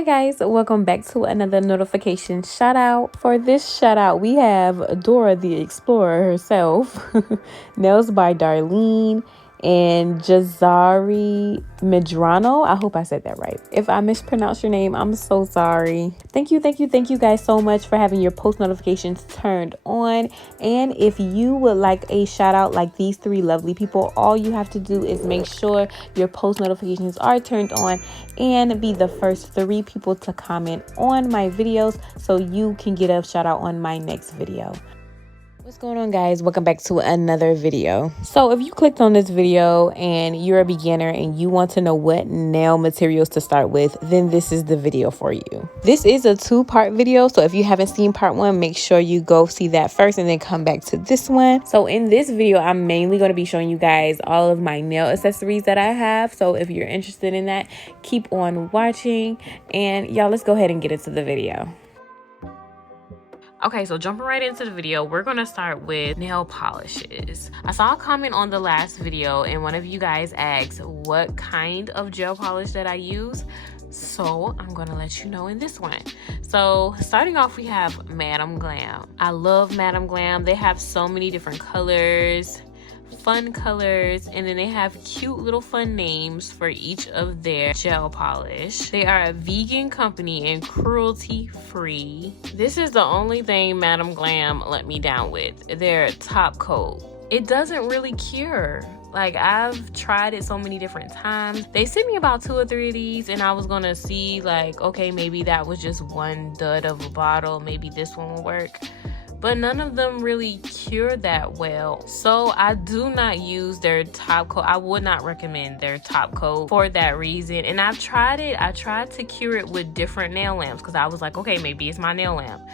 Hi guys, welcome back to another notification shout out. For this shout out, we have Dora the Explorer herself, nails by Darlene and Jazari Medrano. I hope I said that right. If I mispronounced your name, I'm so sorry. Thank you guys so much for having your post notifications turned on. And if you would like a shout out like these three lovely people, all you have to do is make sure your post notifications are turned on and be the first 3 people to comment on my videos so you can get a shout out on my next video. What's going on, guys? Welcome back to another video. So if you clicked on this video and you're a beginner and you want to know what nail materials to start with, then this is the video for you. This is a 2-part video, so if you haven't seen part 1, make sure you go see that first and then come back to this one. So in this video, I'm mainly going to be showing you guys all of my nail accessories that I have. So if you're interested in that, keep on watching. And y'all, let's go ahead and get into the video. Okay, so jumping right into the video, we're gonna start with nail polishes. I saw a comment on the last video and one of you guys asked what kind of gel polish that I use. So I'm gonna let you know in this one. So starting off, we have Madam Glam. I love Madam Glam. They have so many different colors, fun colors, and then they have cute little fun names for each of their gel polish. They are a vegan company and cruelty free. This is the only thing Madam Glam let me down with, their top coat. It doesn't really cure. Like, I've tried it so many different times. They sent me about 2 or 3 of these and I was gonna see like, okay, maybe that was just one dud of a bottle, maybe this one will work. But none of them really cure that well. So I do not use their top coat. I would not recommend their top coat for that reason. And I've tried it. I tried to cure it with different nail lamps because I was like, okay, maybe it's my nail lamp.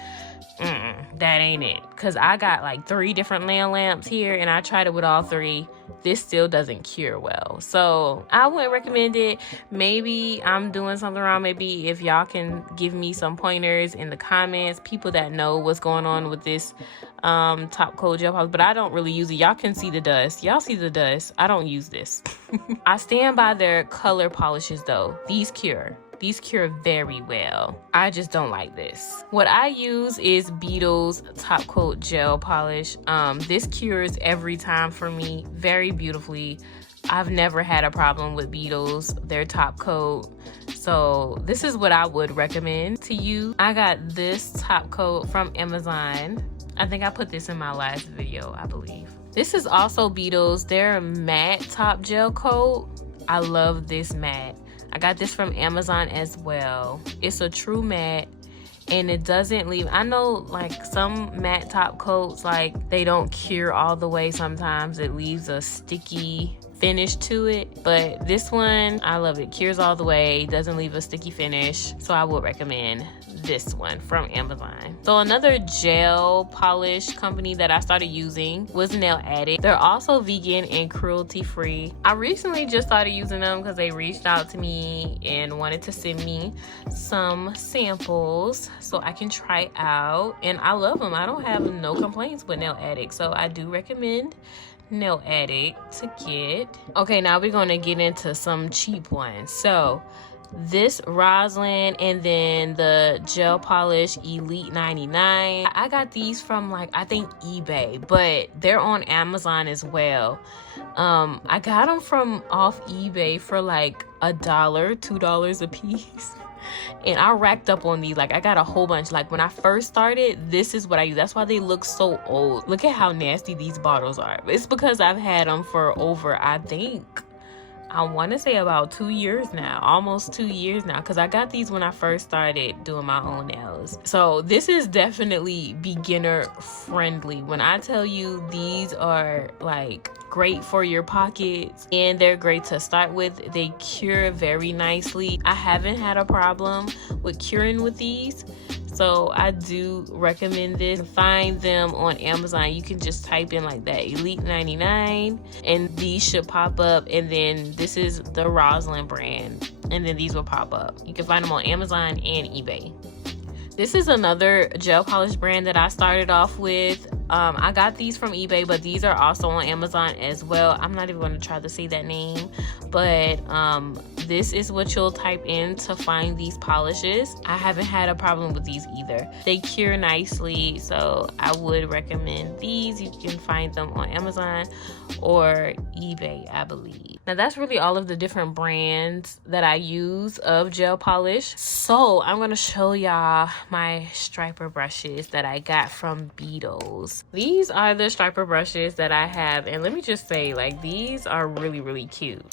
That ain't it. Because I got like 3 different nail lamps here and I tried it with all 3. This still doesn't cure well. So I wouldn't recommend it. Maybe I'm doing something wrong. Maybe if y'all can give me some pointers in the comments, people that know what's going on with this top coat gel polish. But I don't really use it. Y'all can see the dust. Y'all see the dust. I don't use this. I stand by their color polishes though. These cure. These cure very well. I just don't like this. What I use is Beetles top coat gel polish. This cures every time for me very beautifully. I've never had a problem with Beetles, their top coat. So this is what I would recommend to you. I got this top coat from Amazon. I think I put this in my last video, I believe. This is also Beetles, their matte top gel coat. I love this matte. I got this from Amazon as well. It's a true matte and it doesn't leave. I know like some matte top coats, like they don't cure all the way. Sometimes it leaves a sticky finish to it, but this one, I love it. Cures all the way, doesn't leave a sticky finish. So I would recommend this one from Amazon. So another gel polish company that I started using was Nail Addict. They're also vegan and cruelty free. I recently just started using them because they reached out to me and wanted to send me some samples so I can try out, and I love them. I don't have no complaints with Nail Addict, so I do recommend Nail Addict to get. Okay, now we're gonna get into some cheap ones. So this Rosalind and then the gel polish Elite 99. I got these from like, I think eBay, but they're on Amazon as well. I got them from off eBay for like $1, $2 a piece. And I racked up on these. Like, I got a whole bunch. Like, when I first started, this is what I use. That's why they look so old. Look at how nasty these bottles are. It's because I've had them for over, I think, I want to say about 2 years now, almost 2 years now, because I got these when I first started doing my own nails. So this is definitely beginner friendly. When I tell you these are like great for your pockets and they're great to start with, they cure very nicely. I haven't had a problem with curing with these. So I do recommend this. Find them on Amazon. You can just type in like that Elite 99 and these should pop up. And then this is the Rosalind brand. And then these will pop up. You can find them on Amazon and eBay. This is another gel polish brand that I started off with. I got these from eBay, but these are also on Amazon as well. I'm not even going to try to say that name, but this is what you'll type in to find these polishes. I haven't had a problem with these either. They cure nicely, so I would recommend these. You can find them on Amazon or eBay, I believe. Now that's really all of the different brands that I use of gel polish. So I'm gonna show y'all my striper brushes that I got from Beetles. These are the striper brushes that I have, and let me just say, like, these are really cute.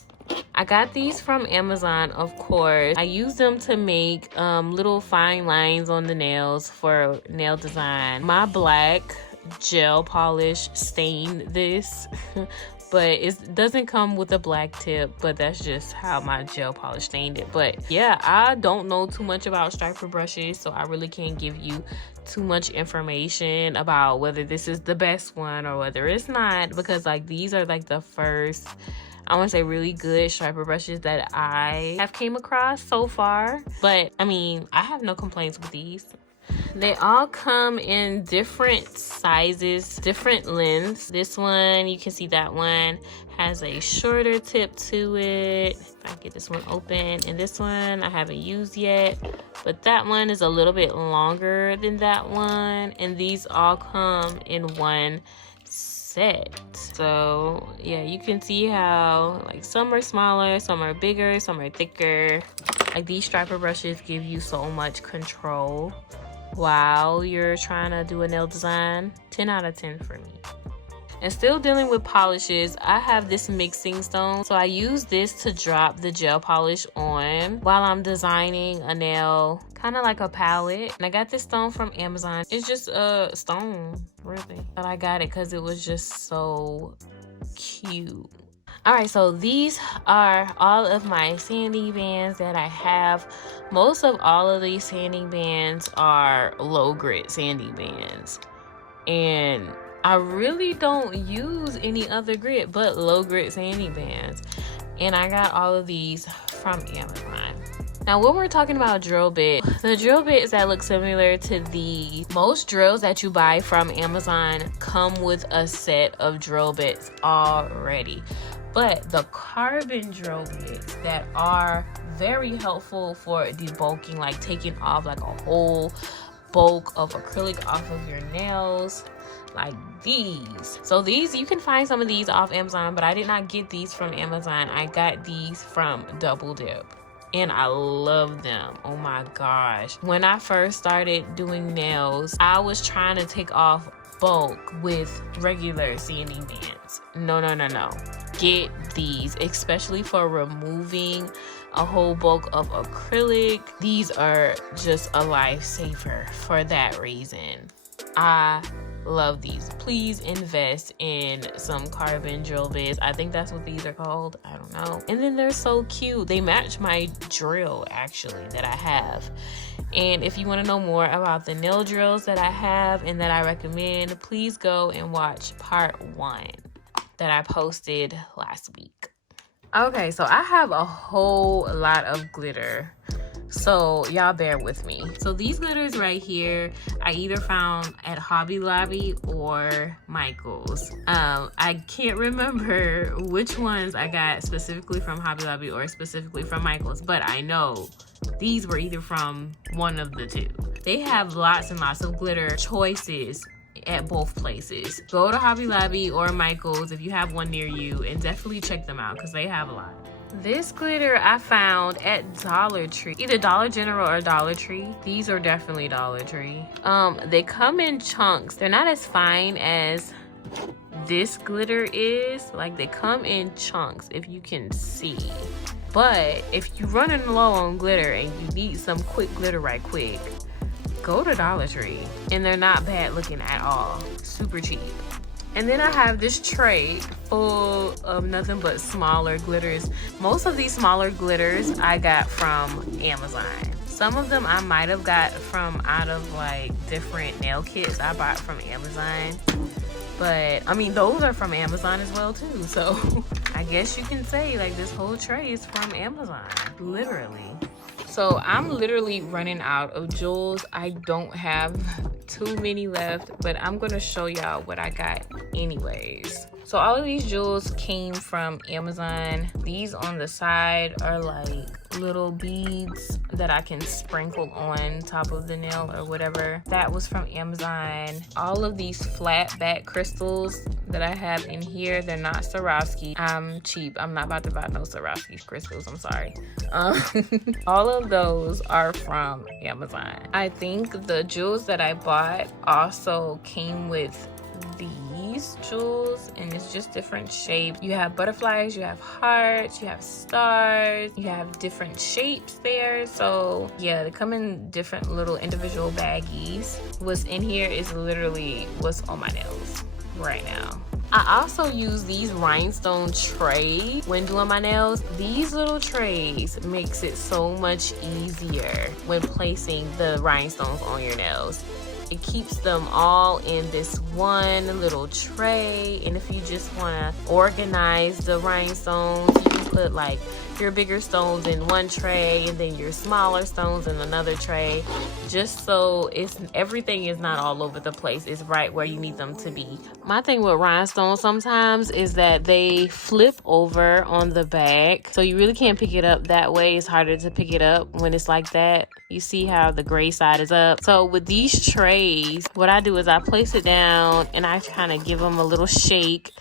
I got these from Amazon, of course. I use them to make little fine lines on the nails for nail design. My black gel polish stained this but it doesn't come with a black tip, but that's just how my gel polish stained it. But yeah, I don't know too much about striper brushes, so I really can't give you too much information about whether this is the best one or whether it's not, because like these are like the first, I want to say, really good striper brushes that I have came across so far. But I mean, I have no complaints with these. They all come in different sizes, different lengths. This one, you can see that one has a shorter tip to it. If I get this one open, and this one I haven't used yet, but that one is a little bit longer than that one. And these all come in one set. So yeah, you can see how like some are smaller, some are bigger, some are thicker. Like these striper brushes give you so much control while you're trying to do a nail design. 10 out of 10 for me. And still dealing with polishes, I have this mixing stone. So I use this to drop the gel polish on while I'm designing a nail, kind of like a palette. And I got this stone from Amazon. It's just a stone, really. But I got it because it was just so cute. All right, so these are all of my sanding bands that I have. Most of all of these sanding bands are low grit sanding bands. And I really don't use any other grit but low grit sanding bands. And I got all of these from Amazon. Now, when we're talking about drill bit, the drill bits that look similar to these, most drills that you buy from Amazon come with a set of drill bits already. But the carbon drill bits that are very helpful for debulking, like taking off like a whole bulk of acrylic off of your nails, like these. So these, you can find some of these off Amazon, but I did not get these from Amazon. I got these from Double Dip, and I love them. Oh my gosh. When I first started doing nails, I was trying to take off bulk with regular sanding bands. No. Get these, especially for removing a whole bulk of acrylic. These are just a lifesaver for that reason. I love these. Please invest in some carbon drill bits. I think that's what these are called. I don't know. And then they're so cute. They match my drill, actually, that I have. And if you want to know more about the nail drills that I have and that I recommend, please go and watch part 1 that I posted last week. Okay, so I have a whole lot of glitter, so y'all bear with me. So these glitters right here, I either found at Hobby Lobby or Michael's. I can't remember which ones I got specifically from Hobby Lobby or specifically from Michael's, but I know these were either from one of the two. They have lots and lots of glitter choices at both places. Go to Hobby Lobby or Michael's if you have one near you, and definitely check them out because they have a lot. This glitter I found at Dollar Tree, either Dollar General or Dollar Tree. These are definitely Dollar Tree. They come in chunks. They're not as fine as this glitter is. Like, they come in chunks, if you can see. But if you're running low on glitter and you need some quick glitter right quick, go to Dollar Tree. And they're not bad looking at all. Super cheap. And then I have this tray full of nothing but smaller glitters. Most of these smaller glitters I got from Amazon. Some of them I might have got from out of like different nail kits I bought from Amazon. But I mean, those are from Amazon as well too. So I guess you can say like this whole tray is from Amazon, literally. So I'm literally running out of jewels. I don't have too many left, but I'm gonna show y'all what I got anyways. So all of these jewels came from Amazon. These on the side are like little beads that I can sprinkle on top of the nail or whatever. That was from Amazon. All of these flat back crystals that I have in here, they're not Swarovski. I'm cheap. I'm not about to buy no Swarovski crystals. I'm sorry. All of those are from Amazon. I think the jewels that I bought also came with these jewels, and it's just different shapes. You have butterflies, you have hearts, you have stars, you have different shapes there. So yeah, they come in different little individual baggies. What's in here is literally what's on my nails right now. I also use these rhinestone trays when doing my nails. These little trays makes it so much easier when placing the rhinestones on your nails. It keeps them all in this one little tray, and if you just want to organize the rhinestones, you can put like your bigger stones in one tray and then your smaller stones in another tray, just so everything is not all over the place. It's right where you need them to be. My thing with rhinestones sometimes is that they flip over on the back, so you really can't pick it up that way. It's harder to pick it up when it's like that. You see how the gray side is up. So with these trays, what I do is I place it down and I kind of give them a little shake.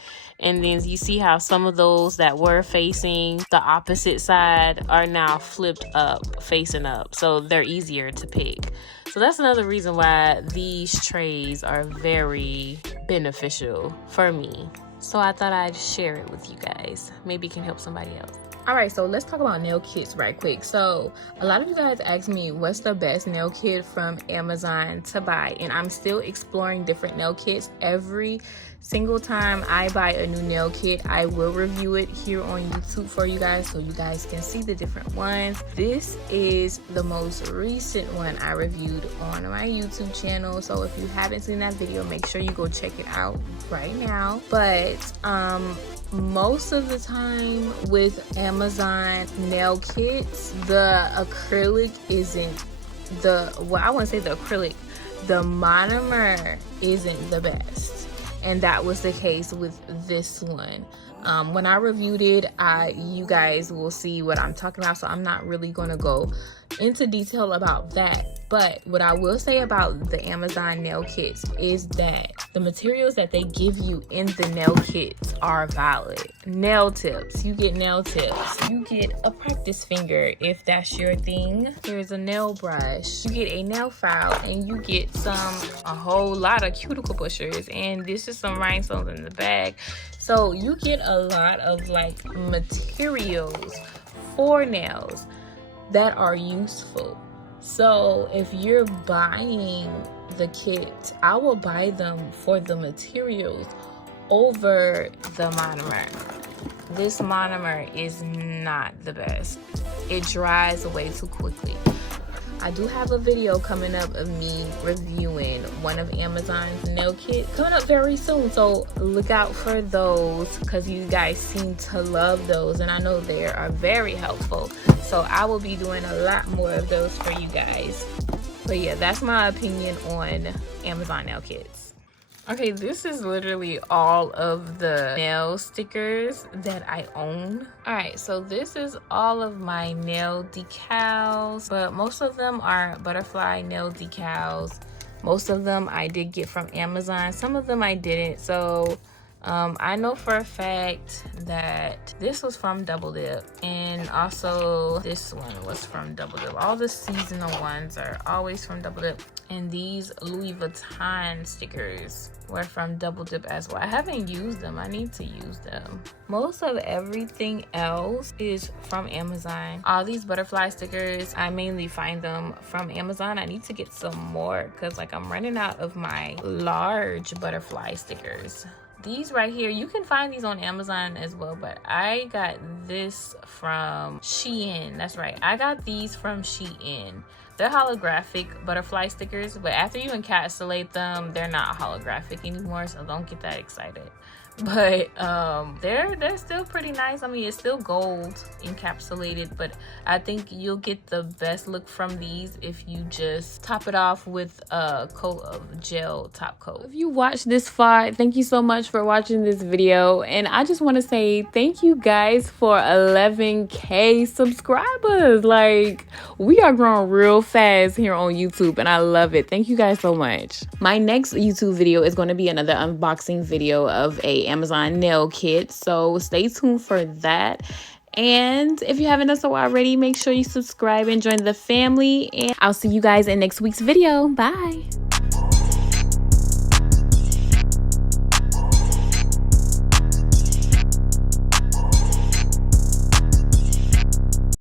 And then you see how some of those that were facing the opposite side are now flipped up, facing up. So they're easier to pick. So that's another reason why these trays are very beneficial for me. So I thought I'd share it with you guys. Maybe it can help somebody else. All right, so let's talk about nail kits right quick. So a lot of you guys ask me what's the best nail kit from Amazon to buy, and I'm still exploring different nail kits. Every single time I buy a new nail kit, I will review it here on YouTube for you guys so you guys can see the different ones. This is the most recent one I reviewed on my YouTube channel, so if you haven't seen that video, make sure you go check it out right now. But most of the time with Amazon nail kits, the acrylic isn't the monomer isn't the best, and that was the case with this one. When I reviewed it, you guys will see what I'm talking about, so I'm not really gonna go into detail about that. But what I will say about the Amazon nail kits is that the materials that they give you in the nail kits are valid. Nail tips, you get nail tips. You get a practice finger if that's your thing. There's a nail brush. You get a nail file, and you get a whole lot of cuticle pushers. And this is some rhinestones in the bag. So you get a lot of like materials for nails that are useful. So if you're buying the kit, I will buy them for the materials over the monomer. This monomer is not the best. It dries away too quickly. I do have a video coming up of me reviewing one of Amazon's nail kits coming up very soon, so look out for those because you guys seem to love those, and I know they are very helpful. So I will be doing a lot more of those for you guys. But yeah, that's my opinion on Amazon nail kits. Okay, this is literally all of the nail stickers that I own. All right, so this is all of my nail decals, but most of them are butterfly nail decals. Most of them I did get from Amazon. Some of them I didn't. So I know for a fact that this was from Double Dip, and also this one was from Double Dip. All the seasonal ones are always from Double Dip, and these Louis Vuitton stickers were from Double Dip as well. I haven't used them. I need to use them. Most of everything else is from Amazon. All these butterfly stickers, I mainly find them from Amazon. I need to get some more because like I'm running out of my large butterfly stickers. These right here, you can find these on Amazon as well, but I got this from Shein. That's right, I got these from Shein. They're holographic butterfly stickers, but after you encapsulate them, they're not holographic anymore, so don't get that excited. But they're still pretty nice. I mean, it's still gold encapsulated, but I think you'll get the best look from these if you just top it off with a coat of gel top coat. If you watched this far, thank you so much for watching this video, and I just want to say thank you guys for 11K subscribers. Like, we are growing real fast here on YouTube, and I love it. Thank you guys so much. My next YouTube video is going to be another unboxing video of a Amazon nail kit, so stay tuned for that. And if you haven't done so already, make sure you subscribe and join the family, and I'll see you guys in next week's video. Bye.